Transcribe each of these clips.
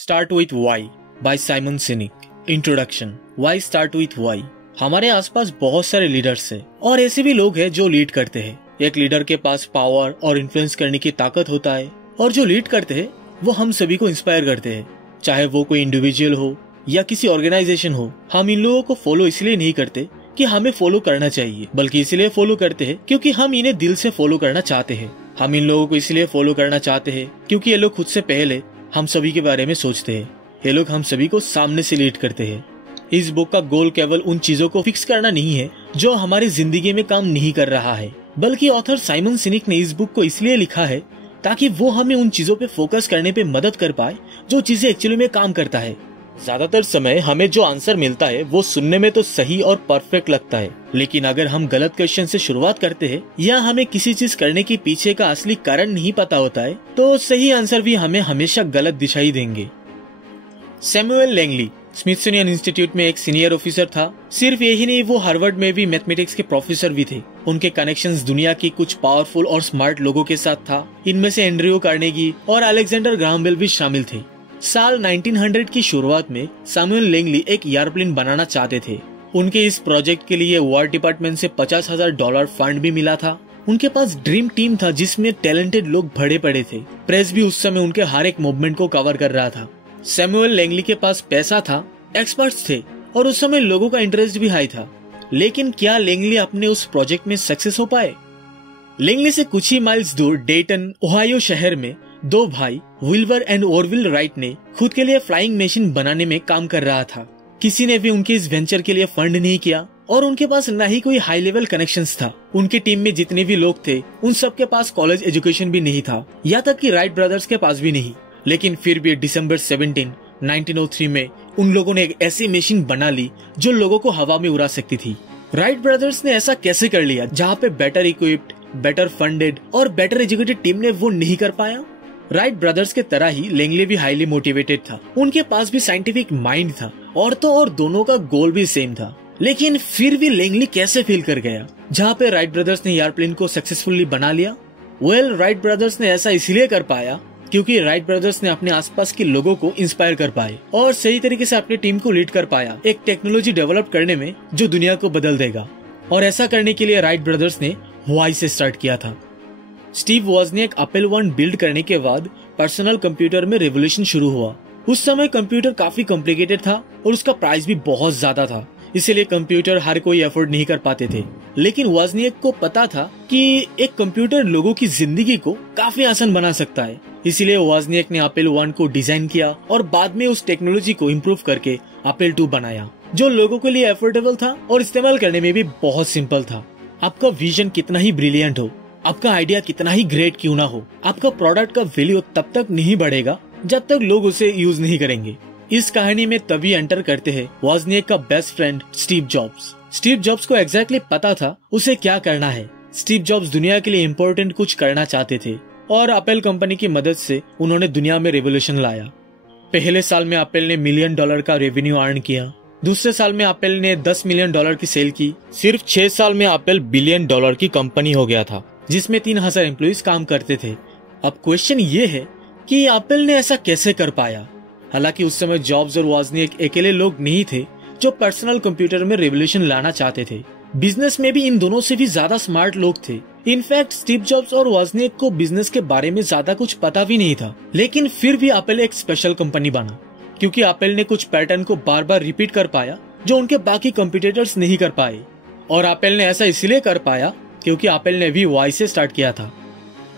Start with why by Simon Sinek. Introduction. Why start with why. हमारे आसपास बहुत सारे लीडर्स हैं और ऐसे भी लोग हैं जो लीड करते हैं। एक लीडर के पास पावर और इन्फ्लुएंस करने की ताकत होता है और जो लीड करते हैं वो हम सभी को इंस्पायर करते हैं, चाहे वो कोई इंडिविजुअल हो या किसी ऑर्गेनाइजेशन हो। हम इन लोगों को फॉलो इसलिए नहीं करते कि हमें फॉलो करना चाहिए, बल्कि इसलिए फॉलो करते हैं क्योंकि हम इन्हें दिल से फॉलो करना चाहते हैं। हम इन लोगों को इसलिए फॉलो करना चाहते हैं क्योंकि ये लोग खुद से पहले हम सभी के बारे में सोचते हैं। ये लोग हम सभी को सामने से लीड करते हैं। इस बुक का गोल केवल उन चीजों को फिक्स करना नहीं है जो हमारी जिंदगी में काम नहीं कर रहा है, बल्कि ऑथर साइमन सिनिक ने इस बुक को इसलिए लिखा है ताकि वो हमें उन चीजों पे फोकस करने पे मदद कर पाए जो चीजें एक्चुअली में काम करता है। ज्यादातर समय हमें जो आंसर मिलता है वो सुनने में तो सही और परफेक्ट लगता है, लेकिन अगर हम गलत क्वेश्चन से शुरुआत करते हैं या हमें किसी चीज करने के पीछे का असली कारण नहीं पता होता है तो सही आंसर भी हमें हमेशा गलत दिशा ही देंगे। सैमुअल लैंगली स्मिथसोनियन इंस्टीट्यूट में एक सीनियर ऑफिसर था। सिर्फ यही नहीं, वो हार्वर्ड में भी मैथमेटिक्स के प्रोफेसर भी थे। उनके कनेक्शंस दुनिया की कुछ पावरफुल और स्मार्ट लोगों के साथ था। इनमें से एंड्रयू कार्नेगी और अलेक्जेंडर ग्राहम बेल भी शामिल थे। साल 1900 की शुरुआत में सैमुअल लैंगली एक एयरप्लेन बनाना चाहते थे। उनके इस प्रोजेक्ट के लिए वॉर डिपार्टमेंट से $50,000 फंड भी मिला था। उनके पास ड्रीम टीम था जिसमें टैलेंटेड लोग भरे पड़े थे। प्रेस भी उस समय उनके हर एक मूवमेंट को कवर कर रहा था। सैमुअल लैंगली के पास पैसा था, एक्सपर्ट्स थे और उस समय लोगों का इंटरेस्ट भी हाई था। लेकिन क्या लैंगली अपने उस प्रोजेक्ट में सक्सेस हो पाए? लैंगली से कुछ ही माइल्स दूर डेटन ओहायो शहर में दो भाई विल्बर एंड ऑरविल राइट ने खुद के लिए फ्लाइंग मशीन बनाने में काम कर रहा था। किसी ने भी उनके इस वेंचर के लिए फंड नहीं किया और उनके पास न ही कोई हाई लेवल कनेक्शंस था। उनकी टीम में जितने भी लोग थे उन सबके पास कॉलेज एजुकेशन भी नहीं था, यहाँ तक कि राइट ब्रदर्स के पास भी नहीं। लेकिन फिर भी दिसंबर 17, 1903 में उन लोगों ने एक ऐसी मशीन बना ली जो लोगों को हवा में उड़ा सकती थी। राइट ब्रदर्स ने ऐसा कैसे कर लिया जहाँ पे बेटर इक्विप्ड, बेटर फंडेड और बेटर एजुकेटेड टीम ने वो नहीं कर पाया? राइट ब्रदर्स के तरह ही लैंगली भी हाईली मोटिवेटेड था। उनके पास भी साइंटिफिक माइंड था और तो और दोनों का गोल भी सेम था। लेकिन फिर भी लैंगली कैसे फेल कर गया जहाँ पे राइट ब्रदर्स ने एयरप्लेन को सक्सेसफुली बना लिया? राइट ब्रदर्स ने ऐसा इसलिए कर पाया क्योंकि राइट ब्रदर्स ने अपने आसपास के लोगों को इंस्पायर कर पाए और सही तरीके से अपनी टीम को लीड कर पाया एक टेक्नोलॉजी डेवलप करने में जो दुनिया को बदल देगा। और ऐसा करने के लिए राइट ब्रदर्स ने वाई से स्टार्ट किया था। स्टीव वॉजनियाक एप्पल I बिल्ड करने के बाद पर्सनल कंप्यूटर में रेवोल्यूशन शुरू हुआ। उस समय कंप्यूटर काफी कॉम्प्लिकेटेड था और उसका प्राइस भी बहुत ज्यादा था, इसीलिए कंप्यूटर हर कोई अफोर्ड नहीं कर पाते थे। लेकिन वॉजनियाक को पता था कि एक कंप्यूटर लोगों की जिंदगी को काफी आसान बना सकता है, इसीलिए वॉजनियाक ने एप्पल I को डिजाइन किया और बाद में उस टेक्नोलॉजी को इम्प्रूव करके एप्पल II बनाया, जो लोगों के लिए अफोर्डेबल था और इस्तेमाल करने में भी बहुत सिंपल था। आपका विजन कितना ही ब्रिलियंट हो, आपका आइडिया कितना ही ग्रेट क्यों ना हो, आपका प्रोडक्ट का वैल्यू तब तक नहीं बढ़ेगा जब तक लोग उसे यूज नहीं करेंगे। इस कहानी में तभी एंटर करते हैं वॉजनियाक का best friend Steve jobs. Steve jobs को एग्जैक्टली पता था उसे क्या करना है। स्टीव जॉब्स दुनिया के लिए इम्पोर्टेंट कुछ करना चाहते थे और एप्पल कंपनी की मदद से उन्होंने दुनिया में रेवोल्यूशन लाया। पहले साल में एप्पल ने $1 मिलियन का रेवेन्यू अर्न किया। दूसरे साल में एप्पल ने $10 मिलियन की सेल की। सिर्फ 6 साल में एप्पल $1 बिलियन की कंपनी हो गया था, जिसमें 3000 एम्प्लॉइज काम करते थे। अब क्वेश्चन ये है कि एप्पल ने ऐसा कैसे कर पाया? हालांकि उस समय जॉब्स और वॉजनियाक अकेले लोग नहीं थे जो पर्सनल कंप्यूटर में रेवोल्यूशन लाना चाहते थे। बिजनेस में भी इन दोनों से भी ज्यादा स्मार्ट लोग थे। इनफैक्ट स्टीव जॉब्स और वॉजनियाक को बिजनेस के बारे में ज्यादा कुछ पता भी नहीं था। लेकिन फिर भी एप्पल एक स्पेशल कंपनी बना क्योंकि एप्पल ने कुछ पैटर्न को बार बार रिपीट कर पाया जो उनके बाकी कंपटीटर्स नहीं कर पाए। और एप्पल ने ऐसा इसलिए कर पाया क्योंकि एप्पल ने भी वाई से स्टार्ट किया था।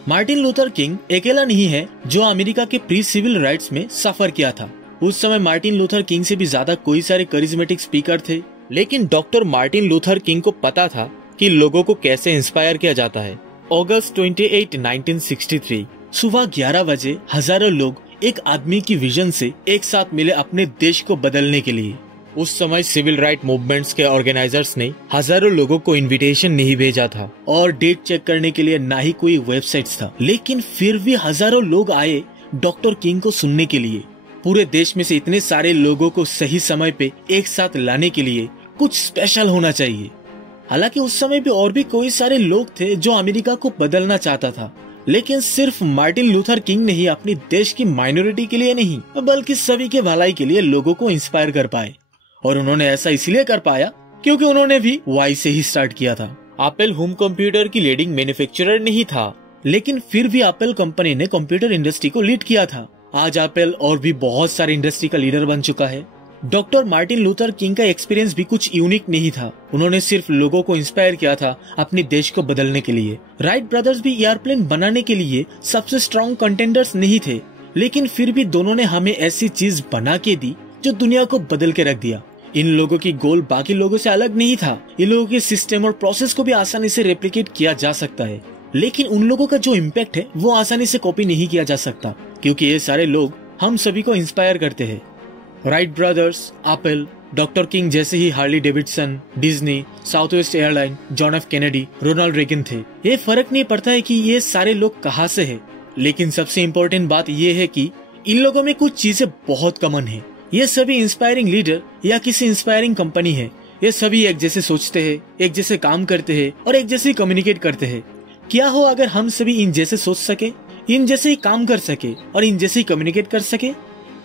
मार्टिन लूथर किंग अकेला नहीं है जो अमेरिका के प्री सिविल राइट्स में सफर किया था। उस समय मार्टिन लूथर किंग से भी ज्यादा कोई सारे करिश्मेटिक स्पीकर थे, लेकिन डॉक्टर मार्टिन लूथर किंग को पता था कि लोगों को कैसे इंस्पायर किया जाता है। अगस्त 28, 1963 सुबह 11 बजे हजारों लोग एक आदमी की विजन से एक साथ मिले अपने देश को बदलने के लिए। उस समय सिविल राइट मूवमेंट्स के ऑर्गेनाइजर्स ने हजारों लोगों को इनविटेशन नहीं भेजा था और डेट चेक करने के लिए ना ही कोई वेबसाइट्स था। लेकिन फिर भी हजारों लोग आए डॉक्टर किंग को सुनने के लिए। पूरे देश में से इतने सारे लोगों को सही समय पे एक साथ लाने के लिए कुछ स्पेशल होना चाहिए। हालांकि उस समय भी और भी कोई सारे लोग थे जो अमेरिका को बदलना चाहता था, लेकिन सिर्फ मार्टिन लूथर किंग ने ही अपनी देश की माइनॉरिटी के लिए नहीं बल्कि सभी के भलाई के लिए लोगों को इंस्पायर कर पाए। और उन्होंने ऐसा इसलिए कर पाया क्योंकि उन्होंने भी वाई से ही स्टार्ट किया था। एप्पल होम कंप्यूटर की लीडिंग मैन्युफैक्चरर नहीं था, लेकिन फिर भी एप्पल कंपनी ने कंप्यूटर इंडस्ट्री को लीड किया था। आज एप्पल और भी बहुत सारे इंडस्ट्री का लीडर बन चुका है। डॉक्टर मार्टिन लूथर किंग का एक्सपीरियंस भी कुछ यूनिक नहीं था। उन्होंने सिर्फ लोगों को इंस्पायर किया था अपने देश को बदलने के लिए। राइट ब्रदर्स भी एयरप्लेन बनाने के लिए सबसे स्ट्रॉन्ग कंटेंडर्स नहीं थे, लेकिन फिर भी दोनों ने हमें ऐसी चीज बना के दी जो दुनिया को बदल के रख दिया। इन लोगों की गोल बाकी लोगों से अलग नहीं था। इन लोगों के सिस्टम और प्रोसेस को भी आसानी से रेप्लिकेट किया जा सकता है, लेकिन उन लोगों का जो इम्पैक्ट है वो आसानी से कॉपी नहीं किया जा सकता, क्योंकि ये सारे लोग हम सभी को इंस्पायर करते हैं। Wright Brothers, Apple, doctor King जैसे ही Harley Davidson, Disney, South West Airline, John F Kennedy, Ronald Reagan थे। ये फर्क नहीं पड़ता है कि ये सारे लोग कहाँ से हैं, लेकिन सबसे इम्पोर्टेंट बात ये है कि इन लोगों में कुछ चीजें बहुत कॉमन है। ये सभी इंस्पायरिंग लीडर या किसी इंस्पायरिंग कंपनी है। ये सभी एक जैसे सोचते हैं, एक जैसे काम करते हैं और एक जैसे कम्युनिकेट करते हैं। क्या हो अगर हम सभी इन जैसे सोच सके, इन जैसे ही काम कर सके और इन जैसे ही कम्युनिकेट कर सके।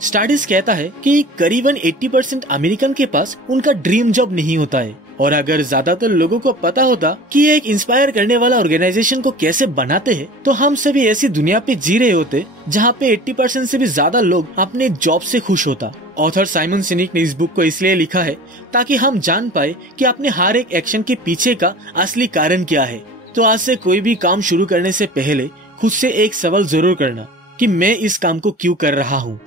स्टडीज कहता है कि करीबन 80% अमेरिकन के पास उनका ड्रीम जॉब नहीं होता है, और अगर ज्यादातर लोगों को पता होता कि एक इंस्पायर करने वाला ऑर्गेनाइजेशन को कैसे बनाते हैं, तो हम सभी ऐसी दुनिया पे जी रहे होते जहाँ पे 80% से भी ज्यादा लोग अपने जॉब से खुश होता। ऑथर साइमन सिनिक ने इस बुक को इसलिए लिखा है ताकि हम जान पाए कि अपने हर एक एक्शन के पीछे का असली कारण क्या है। तो आज से कोई भी काम शुरू करने से पहले खुद से एक सवाल जरूर करना कि मैं इस काम को क्यों कर रहा हूँ।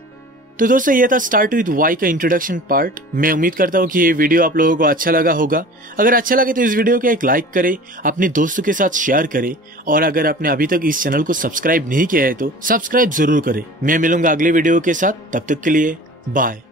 तो दोस्तों, ये था स्टार्ट विद वाई का इंट्रोडक्शन पार्ट। मैं उम्मीद करता हूँ कि ये वीडियो आप लोगों को अच्छा लगा होगा। अगर अच्छा लगे तो इस वीडियो को एक लाइक करें, अपने दोस्तों के साथ शेयर करें, और अगर आपने अभी तक इस चैनल को सब्सक्राइब नहीं किया है तो सब्सक्राइब जरूर करें। मैं मिलूंगा अगले वीडियो के साथ, तब तक के लिए बाय।